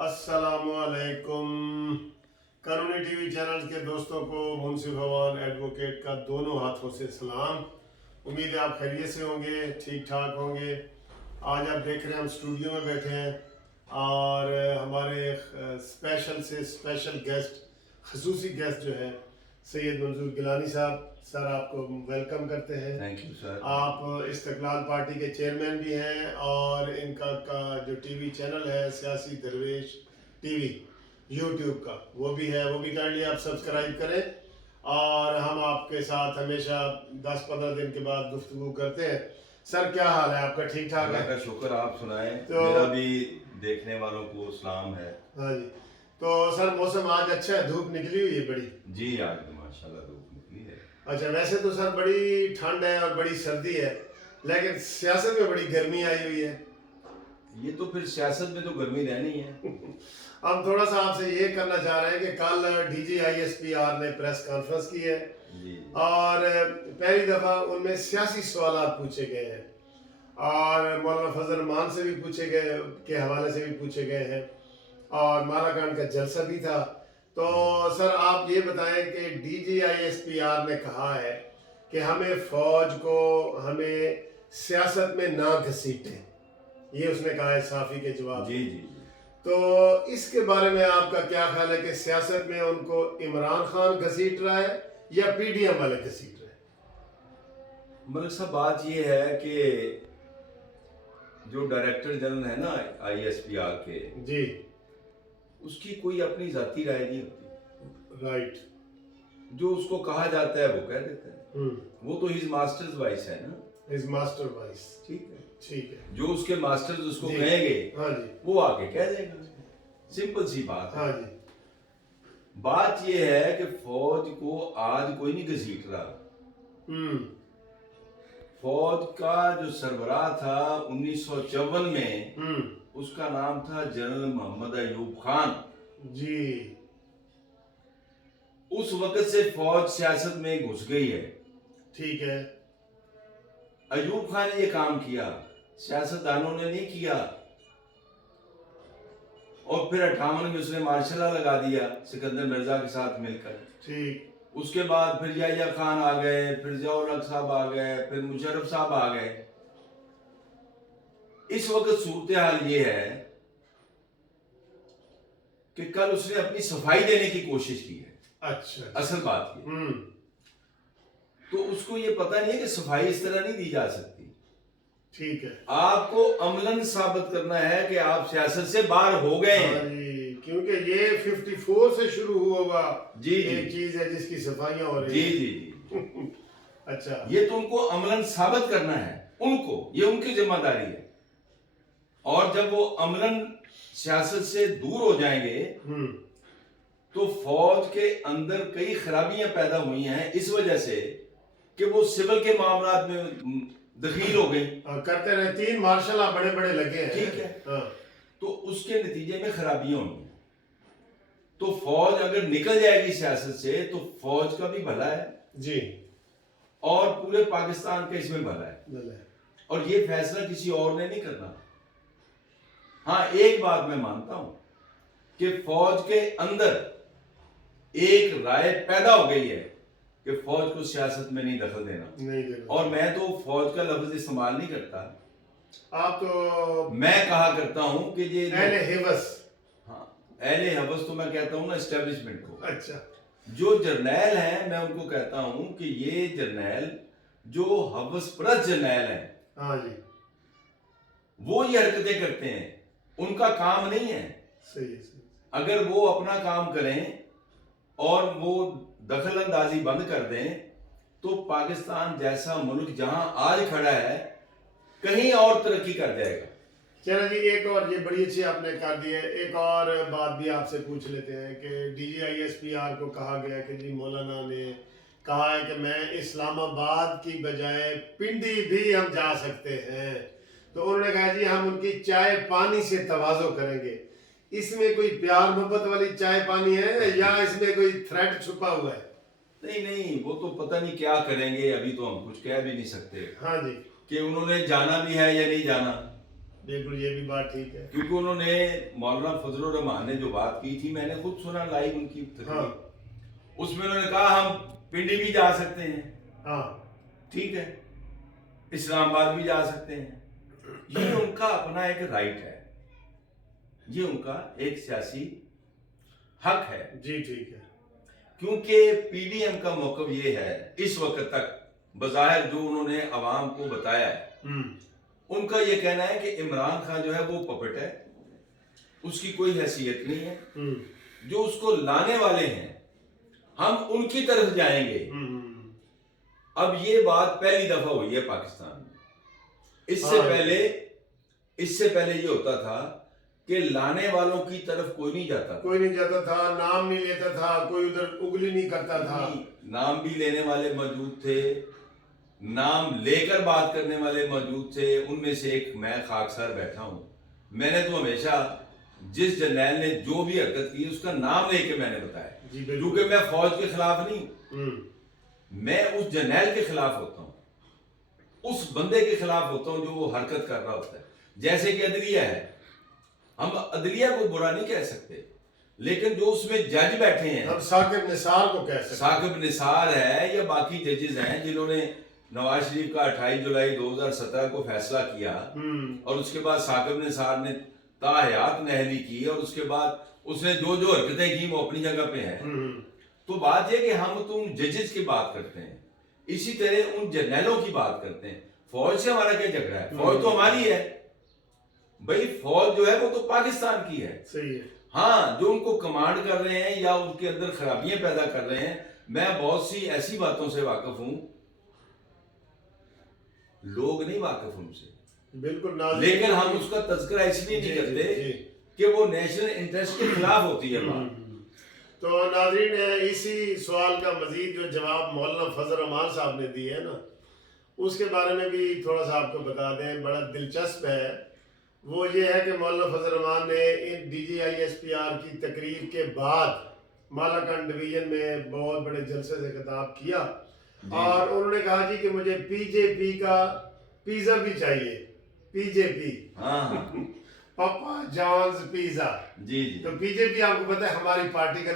अस्सलामु अलैकुम। कानूनी टीवी चैनल के दोस्तों को मुंसिफ हवान एडवोकेट का दोनों हाथों से सलाम। उम्मीद है आप खैरियत से होंगे, ठीक ठाक होंगे। आज आप देख रहे हैं हम स्टूडियो में बैठे हैं और हमारे स्पेशल से स्पेशल गेस्ट, खसूसी गेस्ट जो है सैयद मंजूर गिलानी साहब। सर आपको वेलकम करते हैं। Thank you sir. आप इस्तकलाल पार्टी के चेयरमैन भी हैं और इनका जो टीवी चैनल है सियासी दरवेश टीवी यूट्यूब का वो भी है, वो भी काइंडली आप सब्सक्राइब करें। और हम आपके साथ हमेशा 10-15 दिन के बाद गुफ्तगू करते हैं। सर क्या हाल है आपका? ठीक ठाक अल्लाह है? का शुक्र, आप सुनाएं। तो मेरा भी देखने वालों को सलाम है। हाँ जी। तो सर मौसम आज अच्छा है, धूप निकली हुई है बड़ी। जी आज तो माशाल्लाह धूप निकली है। अच्छा, वैसे तो सर बड़ी ठंड है और बड़ी सर्दी है, लेकिन सियासत में बड़ी गर्मी आई हुई है। ये तो फिर सियासत में तो गर्मी रहनी है। हम थोड़ा सा आपसे ये करना चाह रहे हैं कि कल DGISPR ने प्रेस कॉन्फ्रेंस की है जी। और पहली दफ़ा उनमें सियासी सवाल पूछे गए हैं और मौलाना फजल रहमान से भी पूछे गए के हवाले से भी पूछे गए हैं और मालाकान का जलसा भी था। तो सर आप ये बताएं कि DGISPR ने कहा है कि हमें फ़ौज को हमें सियासत में ना घसीटें, ये उसने कहा है साफ़ी के जवाब। जी जी जी। तो इसके बारे में आपका क्या ख्याल है कि सियासत में उनको इमरान खान घसीट रहा है या PDM वाले घसीट रहे हैं? मलिक साहब बात ये है कि जो डायरेक्टर जनरल है ना ISPR के, जी उसकी कोई अपनी जाती राय नहीं होती। राइट। जो उसको कहा जाता है वो कह देता है। वो तो हिज मास्टर्स वाइस है ना, हिज मास्टर वॉइस। ठीक है। ठीक है। जो उसके मास्टर्स उसको जी। कहेंगे हाँ जी। वो आके कह देगा। सिंपल सी बात है। हाँ जी। बात यह है कि फौज को आज कोई नहीं घसीट रहा। फौज का जो सरबराह था 1954 में, उसका नाम था जनरल मोहम्मद अयूब खान। जी। उस वक्त से फौज सियासत में घुस गई है। ठीक है। अयूब खान ने ये काम किया, सियासतदानों ने नहीं किया। और फिर 58 में उसने मार्शल लॉ लगा दिया सिकंदर मिर्जा के साथ मिलकर। ठीक। उसके बाद फिर याहिया खान आ गए, फिर जियाउल हक साहब आ गए, फिर मुशर्रफ साहब आ गए। इस वक्त सूरत हाल ये है कि कल उसने अपनी सफाई देने की कोशिश की है। अच्छा। असल बात ये, तो उसको ये पता नहीं है कि सफाई इस तरह नहीं दी जा सकती। ठीक है। आपको अमलन साबित करना है कि आप सियासत से बाहर हो गए हैं। क्योंकि ये 54 से शुरू हुआ हुआ जी एक चीज है जिसकी सफाइयां हो रही जी हैं। जी। अच्छा। ये तो उनको अमलन साबित करना है, उनको ये उनकी जिम्मेदारी है। और जब वो अमलन सियासत से दूर हो जाएंगे तो फौज के अंदर कई खराबियां पैदा हुई हैं इस वजह से कि वो सिविल के मामलात में दखील हो गई। करते रहे, 3 मार्शल बड़े बड़े लगे हैं। ठीक है। तो उसके नतीजे में खराबियां होंगी। तो फौज अगर निकल जाएगी सियासत से तो फौज का भी भला है जी, और पूरे पाकिस्तान का इसमें भला है। और ये फैसला किसी और ने नहीं करना। हाँ, एक बात मैं मानता हूं कि फौज के अंदर एक राय पैदा हो गई है कि फौज को सियासत में नहीं दखल देना। और मैं तो फौज का लफ्ज इस्तेमाल नहीं करता, आप तो मैं कहा करता हूं कि ये अहले हवस। हाँ, अहले हवस तो मैं कहता हूं ना एस्टेब्लिशमेंट को। अच्छा। जो जर्नैल हैं मैं उनको कहता हूं कि ये जर्नैल जो हवस परस्त जर्नैल हैं, हाँ जी, वो ये हरकतें करते हैं, उनका काम नहीं है। सही है, सही। अगर वो अपना काम करें और वो दखल अंदाजी बंद कर दें तो पाकिस्तान जैसा मुल्क जहां आज खड़ा है कहीं और तरक्की कर जाएगा। चलो जी, एक और ये बड़ी अच्छी आपने कर दी है। एक और बात भी आपसे पूछ लेते हैं कि DGISPR को कहा गया कि जी मौलाना ने कहा है कि मैं इस्लामाबाद की बजाय पिंडी भी हम जा सकते हैं। तो उन्होंने कहा जी हम उनकी चाय पानी से तवाज़ो करेंगे। इसमें कोई प्यार मोहब्बत वाली चाय पानी है या इसमें कोई थ्रेट छुपा हुआ है? नहीं नहीं, वो तो पता नहीं क्या करेंगे, अभी तो हम कुछ कह भी नहीं सकते। हाँ जी। कि उन्होंने जाना भी है या नहीं जाना। बिल्कुल, ये भी बात ठीक है। क्योंकि उन्होंने मौलाना फजलुर रहमान ने जो बात की थी, मैंने खुद सुना लाइव उनकी तकरीर। हाँ उसमें उन्होंने कहा हम पिंडी भी जा सकते हैं, हाँ ठीक है, इस्लामाबाद भी जा सकते हैं, ये उनका अपना एक राइट है, ये उनका एक सियासी हक है। जी ठीक है। क्योंकि पीडीएम का मौक़िफ़ ये है इस वक्त तक, बज़ाहिर जो उन्होंने अवाम को बताया है, उनका ये कहना है कि इमरान खान जो है वो पपेट है, उसकी कोई हैसियत नहीं है, जो उसको लाने वाले हैं हम उनकी तरफ जाएंगे। अब ये बात पहली दफा हुई है पाकिस्तान में। इससे पहले ये होता था कि लाने वालों की तरफ कोई नहीं जाता था, कोई नहीं जाता था, नाम नहीं लेता था, कोई उधर उंगली नहीं करता था। नाम भी लेने वाले मौजूद थे, नाम लेकर बात करने वाले मौजूद थे। उनमें से एक मैं खाकसार बैठा हूं। मैंने तो हमेशा जिस जर्नैल ने जो भी हरकत की उसका नाम लेके मैंने बताया, क्योंकि मैं फौज के खिलाफ नहीं, मैं उस जर्नैल के खिलाफ होता हूँ, उस बंदे के खिलाफ होता हूँ जो वो हरकत कर रहा होता है। जैसे कि अदलिया है, हम अदलिया को बुरा नहीं कह सकते, लेकिन जो उसमें जज बैठे हैं, हम साकिब निसार को कह सकते हैं। साकिब निसार है या बाकी जजेस हैं जिन्होंने नवाज शरीफ का 28 जुलाई 2017 को फैसला किया और उसके बाद साकिब निसार ने ताहयात नहली की और उसके बाद उसने जो जो हरकतें की वो अपनी जगह पे है। तो बात यह कि हम तुम जजेस की बात करते हैं, इसी तरह उन जर्नैलों की बात करते हैं। फौज से हमारा क्या झगड़ा है? फौज तो हमारी है भाई, फौज जो है वो तो पाकिस्तान की है। सही है। हाँ, जो उनको कमांड कर रहे हैं या उनके अंदर खराबियां पैदा कर रहे हैं, मैं बहुत सी ऐसी बातों से वाकिफ हूं, लोग नहीं वाकिफ उनसे, बिल्कुल, लेकिन हम उसका तज़किरा इसलिए नहीं करते कि वो नेशनल इंटरेस्ट के खिलाफ होती है बात। तो नाज़रीन, इसी सवाल का मजीद जो जवाब मौलाना फजल रहमान साहब ने दिए है ना, उसके बारे में भी थोड़ा सा आपको बता दें, बड़ा दिलचस्प है। वो ये है कि मौलाना फजल रहमान ने इन DGISPR की तकरीर के बाद मालाकंड डिवीजन में बहुत बड़े जलसे से खिताब किया और उन्होंने कहा जी कि मुझे PJP का पिज़्ज़ा भी चाहिए। PJP, हाँ पापा जॉन्स पिज़्ज़ा। जी जी। तो PJP आपको पता है हमारी पार्टी का।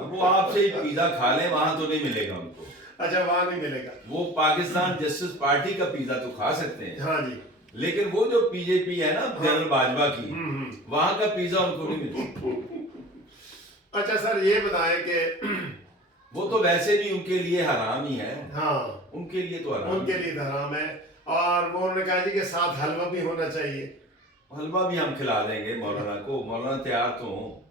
वो आपसे ही पिज़्ज़ा खा ले, वहां तो नहीं मिलेगा उनको। अच्छा, वहां नहीं मिलेगा। वो पाकिस्तान जस्टिस पार्टी का पिज़्ज़ा तो खा सकते हैं, हाँ जी, लेकिन वो जो PJP है ना जनरल बाजवा की, वहां का पिज़्ज़ा उनको नहीं मिलेगा। अच्छा सर, ये बताएं कि वो तो वैसे भी उनके लिए हराम ही है। हाँ, उनके लिए तो हराम, उनके लिए हराम है। और वो उन्होंने कहा जी कि साथ हलवा भी होना चाहिए। हलवा भी हम खिला देंगे मौलाना को, मौलाना तैयार तो हो,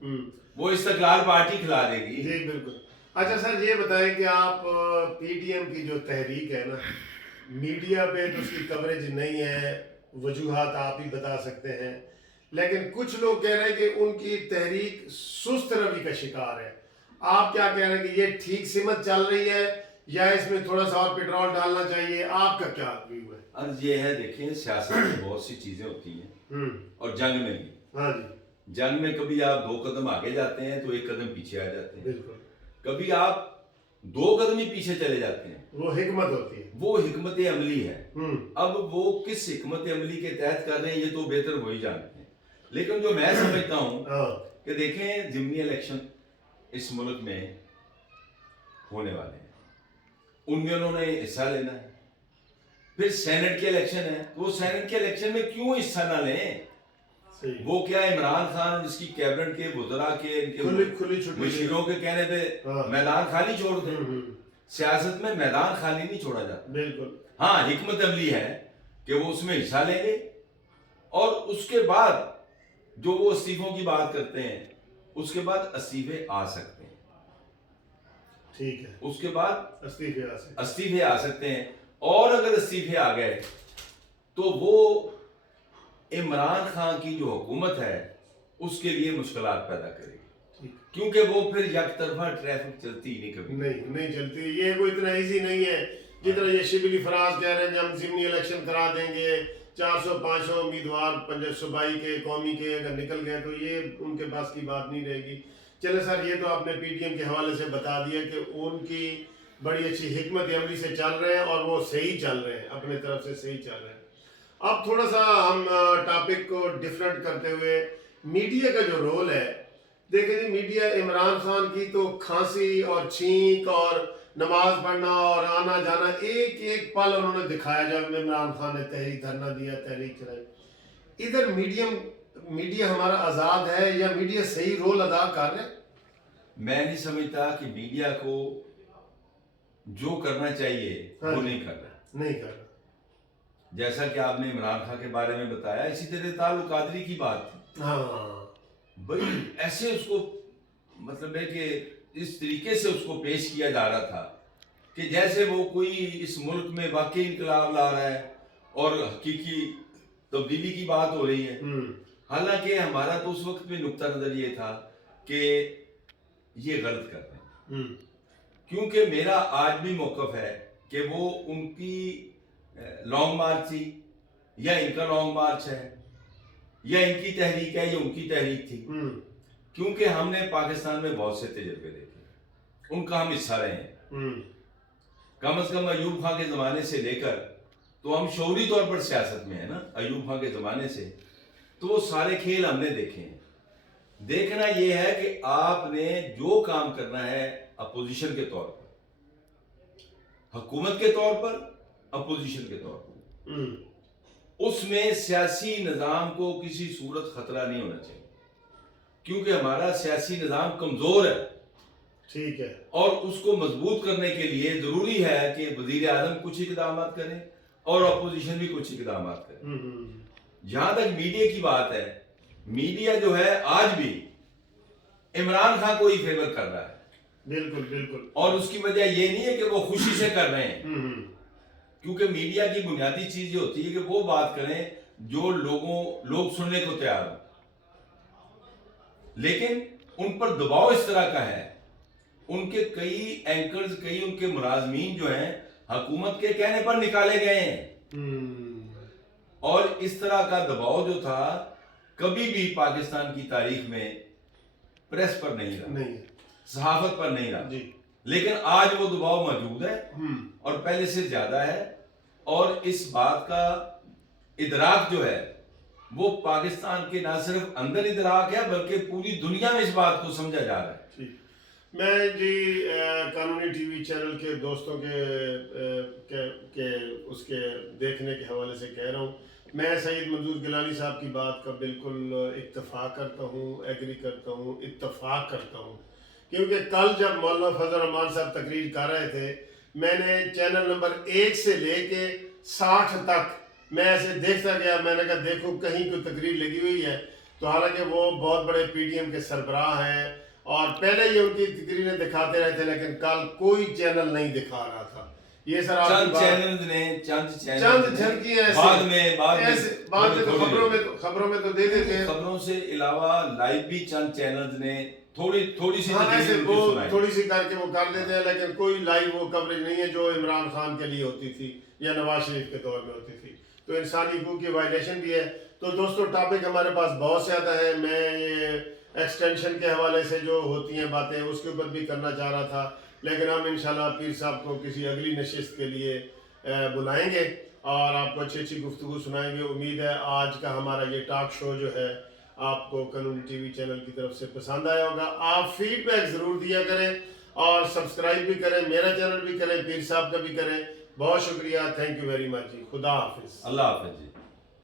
वो इस्तकलाल पार्टी खिला देगी। जी बिल्कुल। अच्छा सर, ये बताएं कि आप PDM की जो तहरीक है ना, मीडिया पे तो उसकी कवरेज नहीं है, वजूहात आप ही बता सकते हैं, लेकिन कुछ लोग कह रहे हैं कि उनकी तहरीक सुस्त रवि का शिकार है। आप क्या कह रहे हैं कि ये ठीक सिमत चल रही है या इसमें थोड़ा सा और पेट्रोल डालना चाहिए? आपका क्या व्यू है? अर्ज ये है, देखिए सियासत में बहुत सी चीजें होती हैं और जंग में भी। हाँ जी, जंग में कभी आप 2 कदम आगे जाते हैं तो 1 कदम पीछे आ जाते हैं, बिल्कुल। कभी आप 2 कदम ही पीछे चले जाते हैं। वो हिकमत होती है, वो हिकमत अमली है। अब वो किस हिकमत अमली के तहत कर रहे हैं ये तो बेहतर हो ही जानते हैं, लेकिन जो मैं समझता हूँ कि देखें, जिमनी इलेक्शन इस मुल्क में होने वाले हैं, उनमें उन्होंने हिस्सा लेना है। फिर सेनेट के इलेक्शन है, तो वो सेनेट के इलेक्शन में क्यों हिस्सा ना लें? वो क्या इमरान खान जिसकी कैबिनेट के वुज़रा के इनके मुशीरों के कहने पे मैदान खाली छोड़ दें? सियासत में मैदान खाली नहीं छोड़ा जाता। बिल्कुल। हाँ, हिकमत अमली है कि वो उसमें हिस्सा लेंगे और उसके बाद जो वो इस्तीफों की बात करते हैं, उसके बाद इस्तीफे आ सकते हैं। ठीक है, उसके बाद इस्तीफे आ सकते हैं और अगर इस्तीफे आ गए तो वो इमरान खान की जो हुकूमत है उसके लिए मुश्किलात पैदा करेगी, क्योंकि वो फिर एक तरफा ट्रैफिक चलती ही नहीं, कभी नहीं चलती। ये कोई इतना इजी नहीं है जितना ये शिबली फराज कह रहे हैं कि हम जिमनी इलेक्शन करा देंगे, 400-500 उम्मीदवार सूबाई के, कौमी के अगर निकल गए तो ये उनके पास की बात नहीं रहेगी। चले सर, ये तो आपने PDM के हवाले से बता दिया कि उनकी बड़ी अच्छी हिकमत अमली से चल रहे हैं और वो सही चल रहे हैं, अपने तरफ से सही चल रहे हैं। اب تھوڑا سا ہم ٹاپک کو ڈفرینٹ کرتے ہوئے میڈیا کا جو رول ہے، دیکھیں جی میڈیا عمران خان کی تو کھانسی اور چھینک اور نماز پڑھنا اور آنا جانا ایک ایک پل انہوں نے دکھایا جب عمران خان نے تحریک دھرنا دیا، تحریک چلائی. ادھر میڈیا ہمارا آزاد ہے یا میڈیا صحیح رول ادا کر رہے؟ میں نہیں سمجھتا کہ میڈیا کو جو کرنا چاہیے وہ نہیں کر رہا. نہیں کر رہا. جیسا کہ آپ نے عمران خان کے بارے میں بتایا، اسی طرح تعلق قادری کی بات تھی. ہاں بھائی ایسے اس کو مطلب ہے کہ اس طریقے سے اس کو پیش کیا جا رہا تھا کہ جیسے وہ کوئی اس ملک میں واقعی انقلاب لا رہا ہے اور حقیقی تبدیلی کی بات ہو رہی ہے. حالانکہ ہمارا تو اس وقت میں نقطہ نظر یہ تھا کہ یہ غلط کر رہے ہیں. کیونکہ میرا آج بھی موقف ہے کہ وہ ان کی لانگ مارچ تھی یا ان کا لانگ مارچ ہے یا ان کی تحریک ہے یا ان کی تحریک تھی. کیونکہ ہم نے پاکستان میں بہت سے تجربے دیکھے، ان کا ہم حصہ رہے ہیں. کم از کم ایوب خان کے زمانے سے لے کر تو ہم شعوری طور پر سیاست میں ہیں نا. ایوب خان کے زمانے سے تو وہ سارے کھیل ہم نے دیکھے ہیں. دیکھنا یہ ہے کہ آپ نے جو کام کرنا ہے اپوزیشن کے طور پر، حکومت کے طور پر، اپوزیشن کے طور پر، اس میں سیاسی نظام کو کسی صورت خطرہ نہیں ہونا چاہیے. کیونکہ ہمارا سیاسی نظام کمزور ہے. ٹھیک ہے. اور اس کو مضبوط کرنے کے لیے ضروری ہے کہ وزیر اعظم کچھ اقدامات کریں اور اپوزیشن بھی کچھ اقدامات کریں. جہاں تک میڈیا کی بات ہے، میڈیا جو ہے آج بھی عمران خان کو ہی فیور کر رہا ہے. بالکل بالکل. اور اس کی وجہ یہ نہیں ہے کہ وہ خوشی سے کر رہے ہیں، کیونکہ میڈیا کی بنیادی چیز یہ ہوتی ہے کہ وہ بات کریں جو لوگ سننے کو تیار ہوں. لیکن ان پر دباؤ اس طرح کا ہے، ان کے کئی اینکرز، کئی ان کے ملازمین جو ہیں حکومت کے کہنے پر نکالے گئے ہیں. اور اس طرح کا دباؤ جو تھا کبھی بھی پاکستان کی تاریخ میں پریس پر نہیں رہا، صحافت پر نہیں رہا. لیکن آج وہ دباؤ موجود ہے اور پہلے سے زیادہ ہے. اور اس بات کا ادراک جو ہے وہ پاکستان کے نہ صرف اندر ادراک ہے بلکہ پوری دنیا میں اس بات کو سمجھا جا رہا ہے. میں جی قانونی ٹی وی چینل کے دوستوں کے اس کے دیکھنے کے حوالے سے کہہ رہا ہوں، میں سید منظور گیلانی صاحب کی بات کا بالکل اتفاق کرتا ہوں، ایگری کرتا ہوں، اتفاق کرتا ہوں. کیونکہ کل جب مولانا فضل الرحمان صاحب تقریر کر رہے تھے، میں نے چینل نمبر 1 سے لے کے 60 تک میں ایسے دیکھتا گیا. میں نے کہا دیکھو کہیں کوئی تقریر لگی ہوئی ہے. تو حالانکہ وہ بہت بڑے پی ڈی ایم کے سربراہ ہیں اور پہلے ہی ان کی تقریریں دکھاتے رہے تھے، لیکن کل کوئی چینل نہیں دکھا رہا تھا. یہ سر چند چینلز نے چند جھلکیاں بعد میں تو خبروں میں تو دے دیتے ہیں. خبروں سے علاوہ لائیو بھی چند چینلز نے تھوڑی سی تھوڑی سی کر کے وہ کر دیتے ہیں، لیکن کوئی لائیو وہ کوریج نہیں ہے جو عمران خان کے لیے ہوتی تھی یا نواز شریف کے دور میں ہوتی تھی. تو انسانی حقوق کی وائلیشن بھی ہے. تو دوستو ٹاپک ہمارے پاس بہت زیادہ ہے. میں یہ ایکسٹینشن کے حوالے سے جو ہوتی ہیں باتیں اس کے اوپر بھی کرنا چاہ رہا تھا، لیکن ہم انشاءاللہ پیر صاحب کو کسی اگلی نشست کے لیے بلائیں گے اور آپ کو اچھی گفتگو سنائیں گے. امید ہے آج کا ہمارا یہ ٹاک شو جو ہے آپ کو قانونی ٹی وی چینل کی طرف سے پسند آیا ہوگا. آپ فیڈ بیک ضرور دیا کریں اور سبسکرائب بھی کریں، میرا چینل بھی کریں، پیر صاحب کا بھی کریں. بہت شکریہ. تھینک یو ویری مچ جی. خدا حافظ. اللہ حافظ جی.